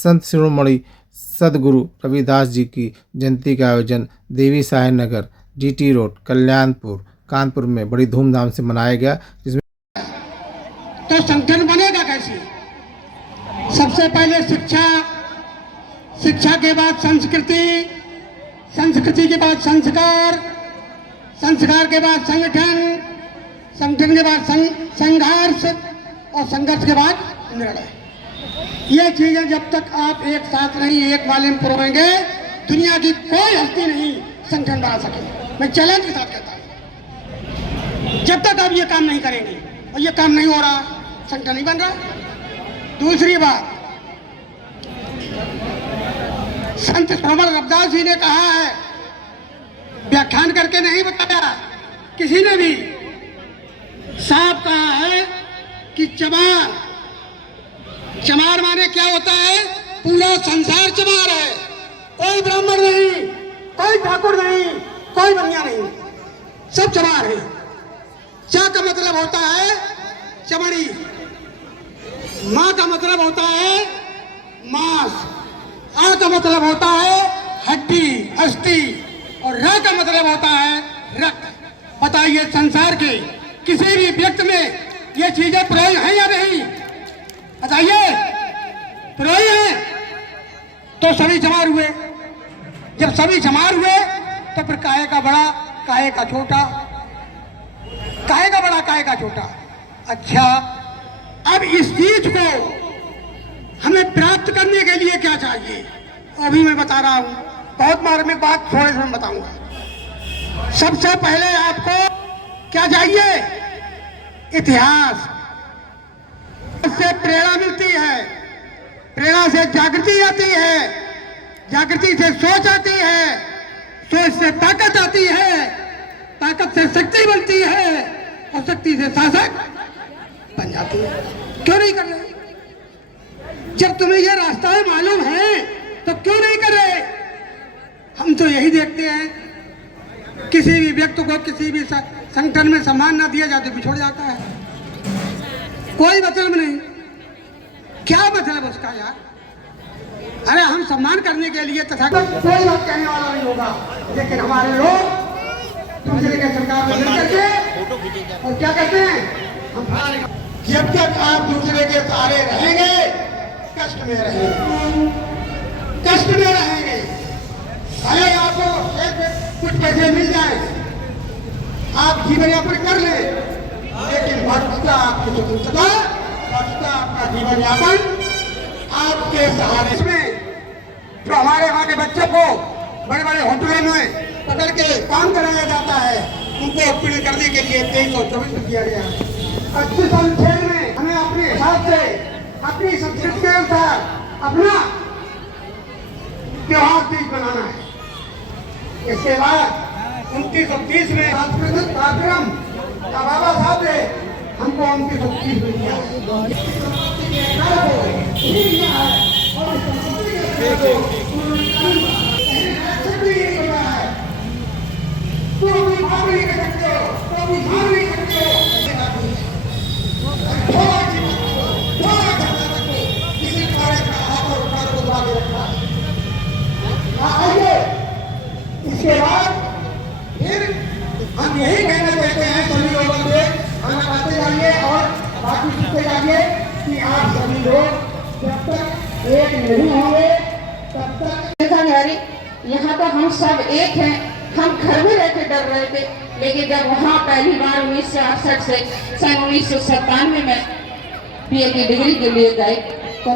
संत शिरोमणि सदगुरु रविदास जी की जयंती का आयोजन देवी सहाय नगर GT रोड कल्याणपुर कानपुर में बड़ी धूमधाम से मनाया गया, जिसमें तो संगठन बनेगा कैसे? सबसे पहले शिक्षा, शिक्षा के बाद संस्कृति, संस्कृति के बाद संस्कार, संस्कार के बाद संगठन, संगठन के बाद संघर्ष और संघर्ष के बाद निर्णय। ये चीजें जब तक आप एक साथ नहीं, एक वाले में पुरोएंगे, दुनिया की कोई हस्ती नहीं संगठन बना सके। मैं चैलेंज के साथ कहता हूं, जब तक आप ये काम नहीं करेंगे, और ये काम नहीं हो रहा, संगठन नहीं बन रहा। दूसरी बात, संत शिरोमणि रविदास जी ने कहा है, व्याख्यान करके नहीं बताया किसी ने भी, साफ कहा है कि चमार, चमार माने क्या होता है? पूरा संसार चमार है। कोई ब्राह्मण नहीं, कोई ठाकुर नहीं, कोई बनिया नहीं, सब चमार है। चा का मतलब होता है चमड़ी, मां का मतलब होता है मांस, आ का मतलब होता है हड्डी अस्थि, और र का मतलब होता है रक्त। बताइए संसार के किसी भी व्यक्ति में ये चीजें प्रयोग हैं या नहीं? बताइए, प्रयोग हैं तो सभी चमार हुए। जब सभी चमार हुए तो फिर काहे का बड़ा, काहे का छोटा, काहे का बड़ा, काहे का छोटा। अच्छा, अब इस चीज को हमें प्राप्त करने के लिए क्या चाहिए, अभी मैं बता रहा हूं। बहुत मार्मिक बात थोड़े से बताऊंगा। सबसे पहले आपको क्या चाहिए? इतिहास। इससे प्रेरणा मिलती है, प्रेरणा से जागृति आती है, जागृति से सोच आती है, सोच से ताकत आती है, ताकत से शक्ति बनती है, और शक्ति से शासक बन जाती है। क्यों नहीं कर रहे? जब तुम्हें यह रास्ता मालूम है तो क्यों नहीं कर रहे? हम तो यही देखते हैं, किसी भी व्यक्ति को किसी भी संगठन में सम्मान ना दिया जाए तो बिछोड़ जाता है। कोई मतलब नहीं। क्या मतलब उसका यार? अरे हम सम्मान करने के लिए तथा कोई बात कहने वाला नहीं होगा, लेकिन हमारे लोग दूसरे के सरकार में मिल करके और क्या कहते हैं, जब तक आप दूसरे के सहारे रहेंगे कष्ट में रहेंगे, कष्ट में रहेंगे। भले आपको कुछ पैसे मिल जाए, आप जीवन यापन कर ले, लेकिन भक्तता आपकी स्वतंत्रता, भक्तता आपका जीवन यापन आपके सहारे में। तो हमारे वहां के बच्चों को बड़े बड़े होटलों में पकड़ के काम कराया जाता है, उनको पीड़ित करने के लिए 2324 किया गया। 25 में हमें अपने हिसाब से, अपनी संस्कृति के अनुसार अपना त्योहार तीज बनाना है। इसके बाद 2930 में सांस्कृतिक कार्यक्रम बाबा साहब ने हमको 2930 में दिया इसके बाद फिर हम यही कहना चाहते हैं सभी लोगों से, हम बताते जाइए और बाकी सुनते जाइए कि आप सभी लोग जब तक एक नहीं होंगे तब तक। यहाँ तो हम सब एक हैं। हम घर में रहकर डर रहे थे, लेकिन जब वहाँ पहली बार 1968 से सन 1997 में PhD डिग्री के लिए गए तो